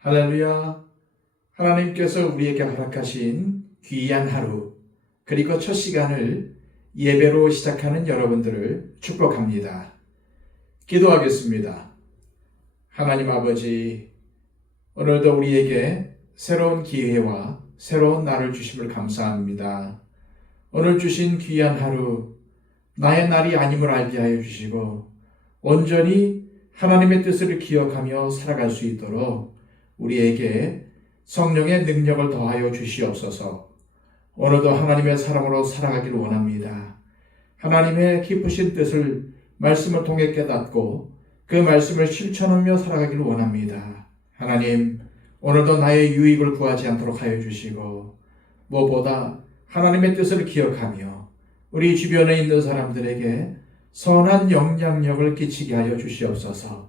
할렐루야. 하나님께서 우리에게 허락하신 귀한 하루, 그리고 첫 시간을 예배로 시작하는 여러분들을 축복합니다. 기도하겠습니다. 하나님 아버지, 오늘도 우리에게 새로운 기회와 새로운 날을 주심을 감사합니다. 오늘 주신 귀한 하루, 나의 날이 아님을 알게 하여 주시고 온전히 하나님의 뜻을 기억하며 살아갈 수 있도록 우리에게 성령의 능력을 더하여 주시옵소서. 오늘도 하나님의 사람으로 살아가기를 원합니다. 하나님의 깊으신 뜻을 말씀을 통해 깨닫고 그 말씀을 실천하며 살아가기를 원합니다. 하나님, 오늘도 나의 유익을 구하지 않도록 하여 주시고 무엇보다 하나님의 뜻을 기억하며 우리 주변에 있는 사람들에게 선한 영향력을 끼치게 하여 주시옵소서.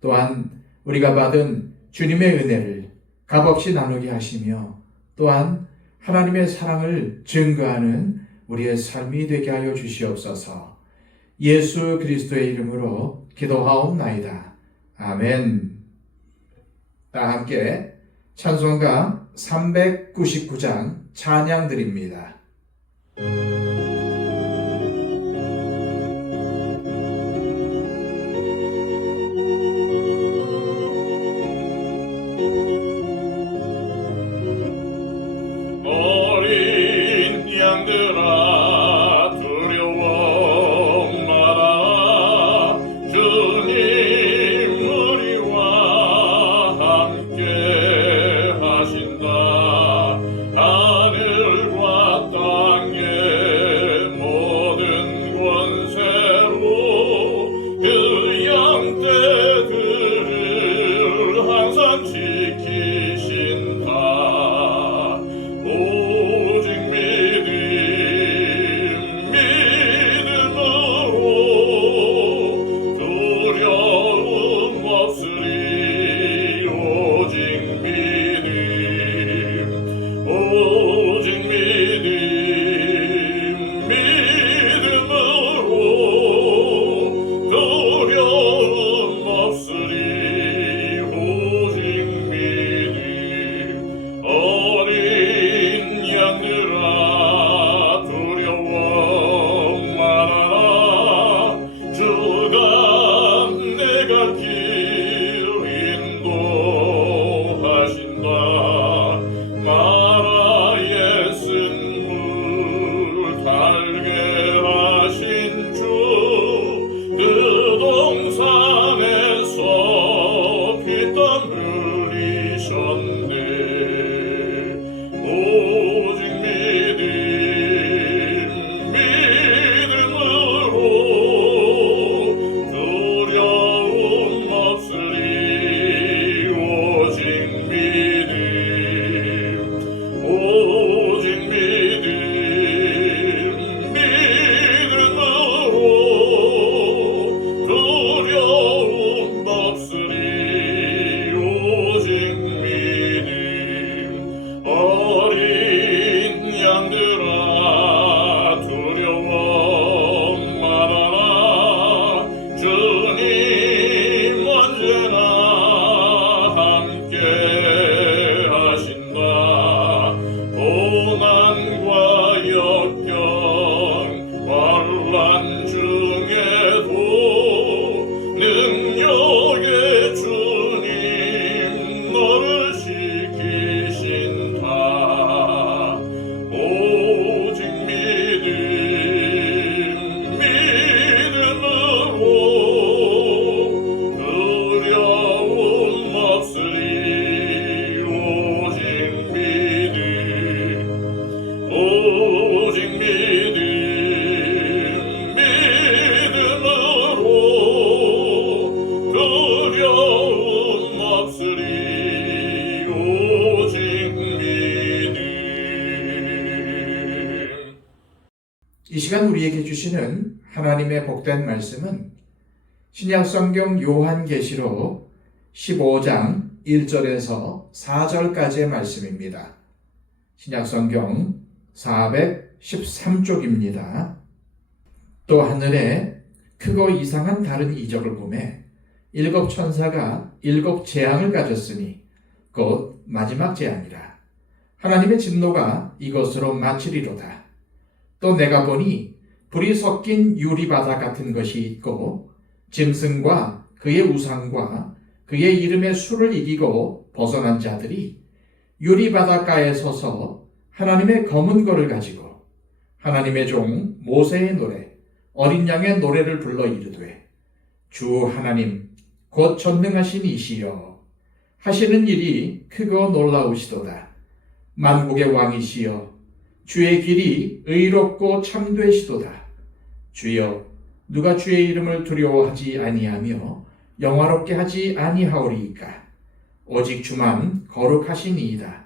또한 우리가 받은 주님의 은혜를 값없이 나누게 하시며 또한 하나님의 사랑을 증거하는 우리의 삶이 되게 하여 주시옵소서. 예수 그리스도의 이름으로 기도하옵나이다. 아멘. 다 함께 찬송가 399장 찬양 드립니다. 이 시간 우리에게 주시는 하나님의 복된 말씀은 신약성경 요한계시록 15장 1절에서 4절까지의 말씀입니다. 신약성경 413쪽입니다. 또 하늘에 크고 이상한 다른 이적을 보매 일곱 천사가 일곱 재앙을 가졌으니 곧 마지막 재앙이라. 하나님의 진노가 이것으로 마치리로다. 또 내가 보니 불이 섞인 유리바다 같은 것이 있고 짐승과 그의 우상과 그의 이름의 수를 이기고 벗어난 자들이 유리바닷가에 서서 하나님의 검은 거를 가지고 하나님의 종 모세의 노래 어린 양의 노래를 불러 이르되 주 하나님 곧 전능하신 이시여 하시는 일이 크고 놀라우시도다. 만국의 왕이시여 주의 길이 의롭고 참되시도다. 주여 누가 주의 이름을 두려워하지 아니하며 영화롭게 하지 아니하오리이까. 오직 주만 거룩하시니이다.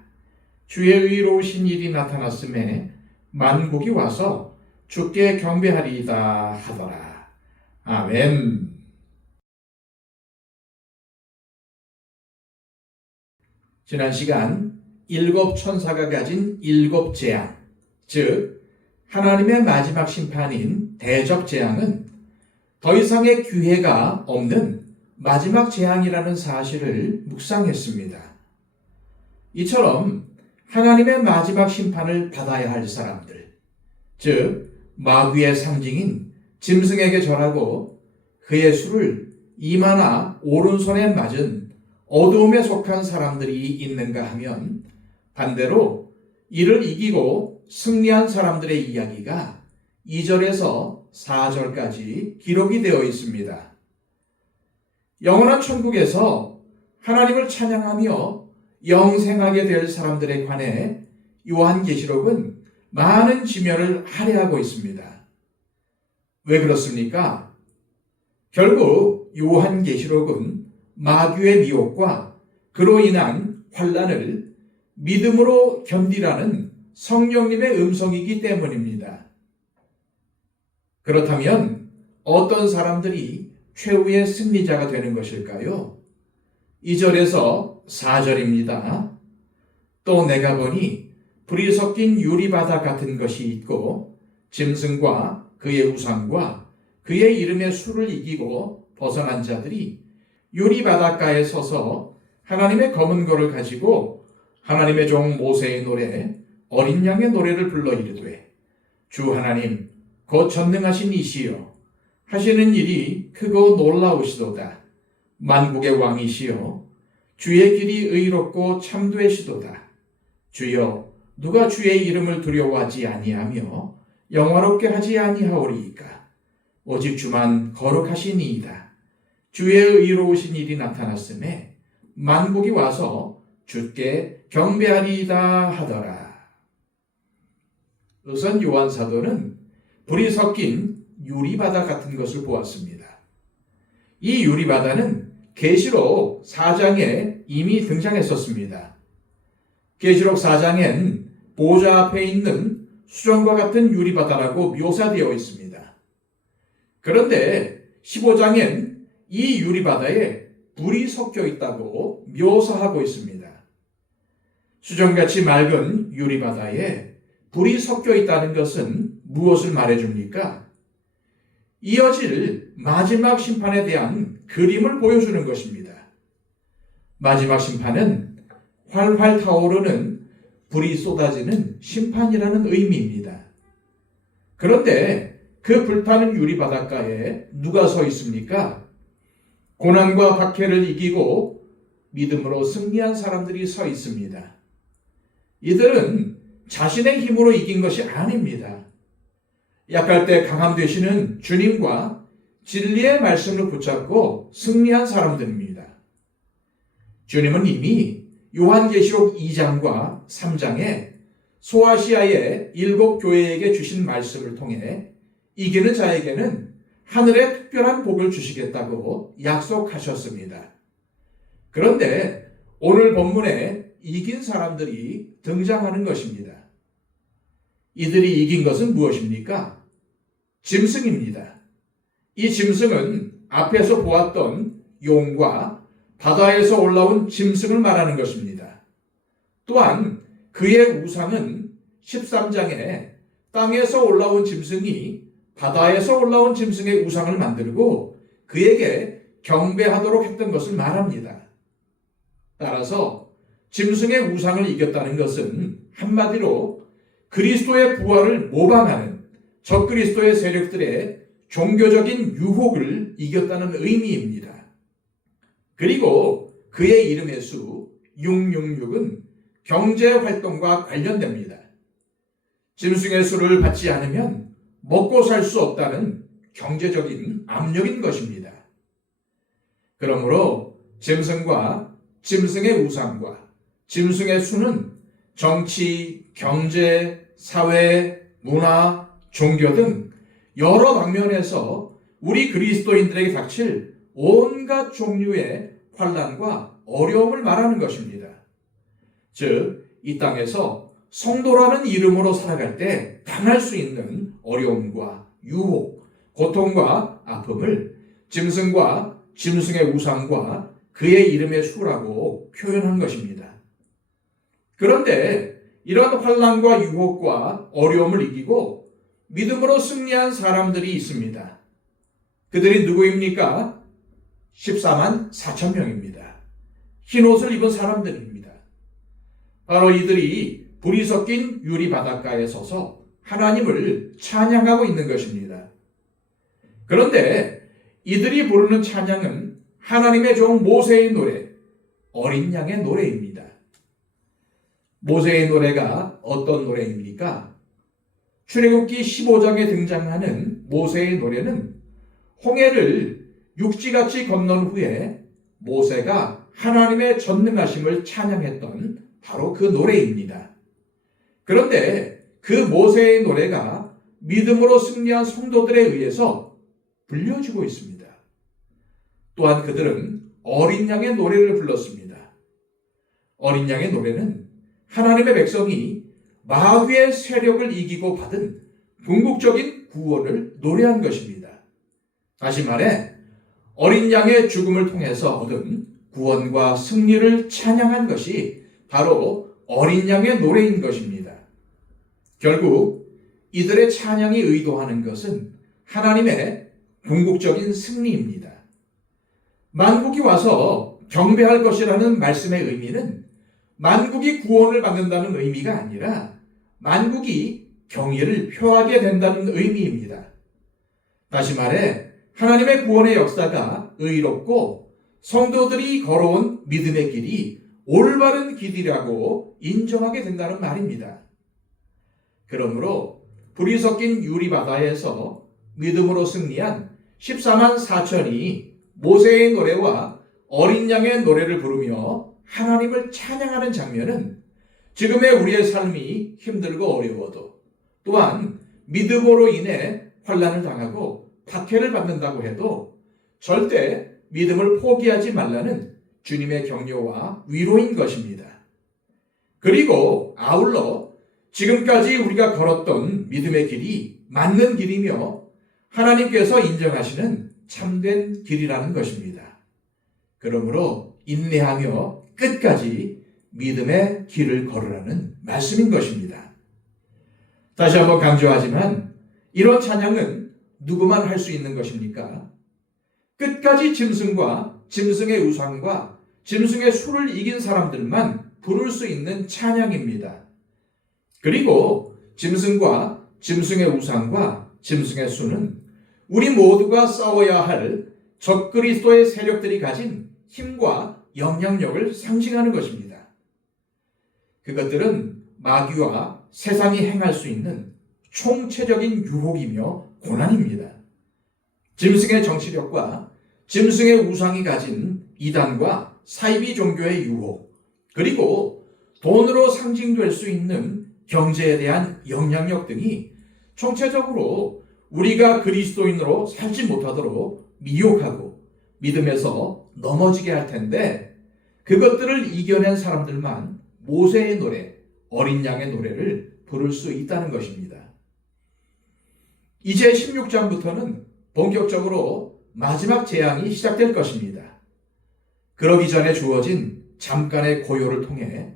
주의 의로우신 일이 나타났음에 만국이 와서 주께 경배하리이다 하더라. 아멘. 지난 시간 일곱 천사가 가진 일곱 재앙, 즉 하나님의 마지막 심판인 대적 재앙은 더 이상의 기회가 없는 마지막 재앙이라는 사실을 묵상했습니다. 이처럼 하나님의 마지막 심판을 받아야 할 사람들, 즉 마귀의 상징인 짐승에게 절하고 그의 수를 이마나 오른손에 맞은 어두움에 속한 사람들이 있는가 하면 반대로 이를 이기고 승리한 사람들의 이야기가 2절에서 4절까지 기록이 되어 있습니다. 영원한 천국에서 하나님을 찬양하며 영생하게 될 사람들에 관해 요한계시록은 많은 지면을 할애하고 있습니다. 왜 그렇습니까? 결국 요한계시록은 마귀의 미혹과 그로 인한 환난을 믿음으로 견디라는 성령님의 음성이기 때문입니다. 그렇다면 어떤 사람들이 최후의 승리자가 되는 것일까요? 2절에서 4절입니다. 또 내가 보니 불이 섞인 유리바다 같은 것이 있고 짐승과 그의 우상과 그의 이름의 수를 이기고 벗어난 자들이 유리바닷가에 서서 하나님의 검은 거를 가지고 하나님의 종 모세의 노래 어린 양의 노래를 불러 이르되 주 하나님 곧 전능하신 이시여 하시는 일이 크고 놀라우시도다. 만국의 왕이시여 주의 길이 의롭고 참되시도다. 주여 누가 주의 이름을 두려워하지 아니하며 영화롭게 하지 아니하오리이까. 오직 주만 거룩하시니이다. 주의 의로우신 일이 나타났음에 만국이 와서 주께 경배하리이다 하더라. 우선 요한 사도는 불이 섞인 유리바다 같은 것을 보았습니다. 이 유리바다는 계시록 4장에 이미 등장했었습니다. 계시록 4장엔 보좌 앞에 있는 수정과 같은 유리바다라고 묘사되어 있습니다. 그런데 15장엔 이 유리바다에 불이 섞여 있다고 묘사하고 있습니다. 수정같이 맑은 유리바다에 불이 섞여 있다는 것은 무엇을 말해줍니까? 이어질 마지막 심판에 대한 그림을 보여주는 것입니다. 마지막 심판은 활활 타오르는 불이 쏟아지는 심판이라는 의미입니다. 그런데 그 불타는 유리바닷가에 누가 서 있습니까? 고난과 박해를 이기고 믿음으로 승리한 사람들이 서 있습니다. 이들은 자신의 힘으로 이긴 것이 아닙니다. 약할 때 강함 되시는 주님과 진리의 말씀을 붙잡고 승리한 사람들입니다. 주님은 이미 요한계시록 2장과 3장에 소아시아의 7 교회에게 주신 말씀을 통해 이기는 자에게는 하늘의 특별한 복을 주시겠다고 약속하셨습니다. 그런데 오늘 본문에 이긴 사람들이 등장하는 것입니다. 이들이 이긴 것은 무엇입니까? 짐승입니다. 이 짐승은 앞에서 보았던 용과 바다에서 올라온 짐승을 말하는 것입니다. 또한 그의 우상은 13장에 땅에서 올라온 짐승이 바다에서 올라온 짐승의 우상을 만들고 그에게 경배하도록 했던 것을 말합니다. 따라서 짐승의 우상을 이겼다는 것은 한마디로 그리스도의 부활을 모방하는 적그리스도의 세력들의 종교적인 유혹을 이겼다는 의미입니다. 그리고 그의 이름의 수 666은 경제활동과 관련됩니다. 짐승의 수를 받지 않으면 먹고 살 수 없다는 경제적인 압력인 것입니다. 그러므로 짐승과 짐승의 우상과 짐승의 수는 정치, 경제, 사회, 문화, 종교 등 여러 방면에서 우리 그리스도인들에게 닥칠 온갖 종류의 환난과 어려움을 말하는 것입니다. 즉, 이 땅에서 성도라는 이름으로 살아갈 때 당할 수 있는 어려움과 유혹, 고통과 아픔을 짐승과 짐승의 우상과 그의 이름의 수라고 표현한 것입니다. 그런데 이런 환난과 유혹과 어려움을 이기고 믿음으로 승리한 사람들이 있습니다. 그들이 누구입니까? 14만 4천 명입니다. 흰 옷을 입은 사람들입니다. 바로 이들이 불이 섞인 유리 바닷가에 서서 하나님을 찬양하고 있는 것입니다. 그런데 이들이 부르는 찬양은 하나님의 종 모세의 노래, 어린 양의 노래입니다. 모세의 노래가 어떤 노래입니까? 출애굽기 15장에 등장하는 모세의 노래는 홍해를 육지같이 건넌 후에 모세가 하나님의 전능하심을 찬양했던 바로 그 노래입니다. 그런데 그 모세의 노래가 믿음으로 승리한 성도들에 의해서 불려지고 있습니다. 또한 그들은 어린 양의 노래를 불렀습니다. 어린 양의 노래는 하나님의 백성이 마귀의 세력을 이기고 받은 궁극적인 구원을 노래한 것입니다. 다시 말해 어린 양의 죽음을 통해서 얻은 구원과 승리를 찬양한 것이 바로 어린 양의 노래인 것입니다. 결국 이들의 찬양이 의도하는 것은 하나님의 궁극적인 승리입니다. 만국이 와서 경배할 것이라는 말씀의 의미는 만국이 구원을 받는다는 의미가 아니라 만국이 경의를 표하게 된다는 의미입니다. 다시 말해 하나님의 구원의 역사가 의롭고 성도들이 걸어온 믿음의 길이 올바른 길이라고 인정하게 된다는 말입니다. 그러므로 불이 섞인 유리바다에서 믿음으로 승리한 14만 4천이 모세의 노래와 어린 양의 노래를 부르며 하나님을 찬양하는 장면은 지금의 우리의 삶이 힘들고 어려워도 또한 믿음으로 인해 환난을 당하고 박해를 받는다고 해도 절대 믿음을 포기하지 말라는 주님의 격려와 위로인 것입니다. 그리고 아울러 지금까지 우리가 걸었던 믿음의 길이 맞는 길이며 하나님께서 인정하시는 참된 길이라는 것입니다. 그러므로 인내하며 끝까지 믿음의 길을 걸으라는 말씀인 것입니다. 다시 한번 강조하지만 이런 찬양은 누구만 할 수 있는 것입니까? 끝까지 짐승과 짐승의 우상과 짐승의 수를 이긴 사람들만 부를 수 있는 찬양입니다. 그리고 짐승과 짐승의 우상과 짐승의 수는 우리 모두가 싸워야 할 적그리스도의 세력들이 가진 힘과 영향력을 상징하는 것입니다. 그것들은 마귀와 세상이 행할 수 있는 총체적인 유혹이며 고난입니다. 짐승의 정치력과 짐승의 우상이 가진 이단과 사이비 종교의 유혹, 그리고 돈으로 상징될 수 있는 경제에 대한 영향력 등이 총체적으로 우리가 그리스도인으로 살지 못하도록 미혹하고 믿음에서 넘어지게 할 텐데 그것들을 이겨낸 사람들만 모세의 노래, 어린 양의 노래를 부를 수 있다는 것입니다. 이제 16장부터는 본격적으로 마지막 재앙이 시작될 것입니다. 그러기 전에 주어진 잠깐의 고요를 통해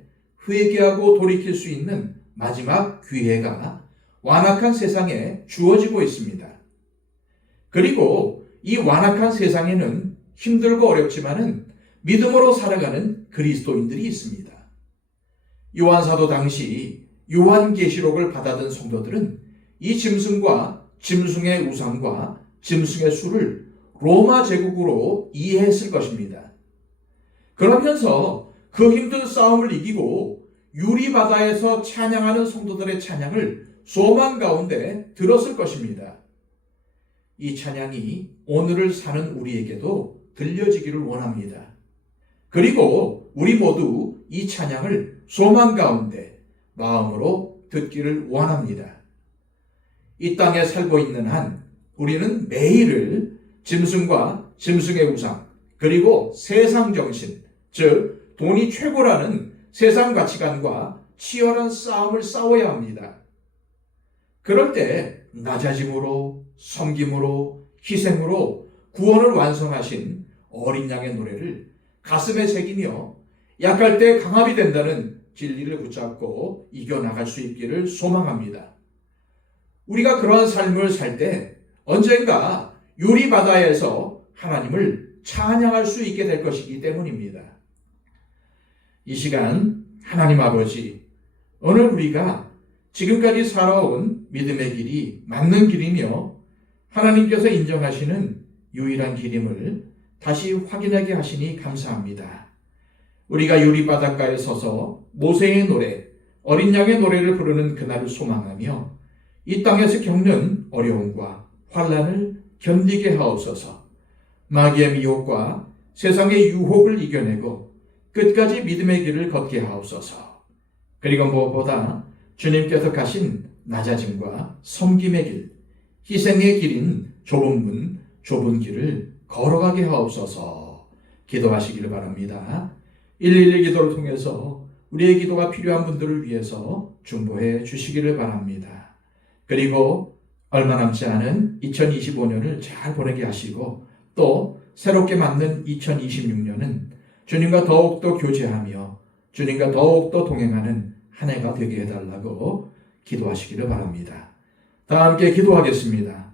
회개하고 돌이킬 수 있는 마지막 기회가 완악한 세상에 주어지고 있습니다. 그리고 이 완악한 세상에는 힘들고 어렵지만은 믿음으로 살아가는 그리스도인들이 있습니다. 요한사도 당시 요한계시록을 받아든 성도들은 이 짐승과 짐승의 우상과 짐승의 수를 로마 제국으로 이해했을 것입니다. 그러면서 그 힘든 싸움을 이기고 유리바다에서 찬양하는 성도들의 찬양을 소망 가운데 들었을 것입니다. 이 찬양이 오늘을 사는 우리에게도 들려지기를 원합니다. 그리고 우리 모두 이 찬양을 소망 가운데 마음으로 듣기를 원합니다. 이 땅에 살고 있는 한 우리는 매일을 짐승과 짐승의 우상, 그리고 세상 정신, 즉 돈이 최고라는 세상 가치관과 치열한 싸움을 싸워야 합니다. 그럴 때 낮아짐으로, 섬김으로, 희생으로 구원을 완성하신 어린 양의 노래를 가슴에 새기며 약할 때 강압이 된다는 진리를 붙잡고 이겨나갈 수 있기를 소망합니다. 우리가 그러한 삶을 살 때 언젠가 유리바다에서 하나님을 찬양할 수 있게 될 것이기 때문입니다. 이 시간 하나님 아버지, 오늘 우리가 지금까지 살아온 믿음의 길이 맞는 길이며 하나님께서 인정하시는 유일한 길임을 다시 확인하게 하시니 감사합니다. 우리가 유리바닷가에 서서 모세의 노래, 어린 양의 노래를 부르는 그날을 소망하며 이 땅에서 겪는 어려움과 환난을 견디게 하옵소서. 마귀의 미혹과 세상의 유혹을 이겨내고 끝까지 믿음의 길을 걷게 하옵소서. 그리고 무엇보다 주님께서 가신 낮아짐과 섬김의 길, 희생의 길인 좁은 문, 좁은 길을 걸어가게 하옵소서. 기도하시기를 바랍니다. 111 기도를 통해서 우리의 기도가 필요한 분들을 위해서 중보해 주시기를 바랍니다. 그리고 얼마 남지 않은 2025년을 잘 보내게 하시고 또 새롭게 맞는 2026년은 주님과 더욱더 교제하며 주님과 더욱더 동행하는 한 해가 되게 해달라고 기도하시기를 바랍니다. 다 함께 기도하겠습니다.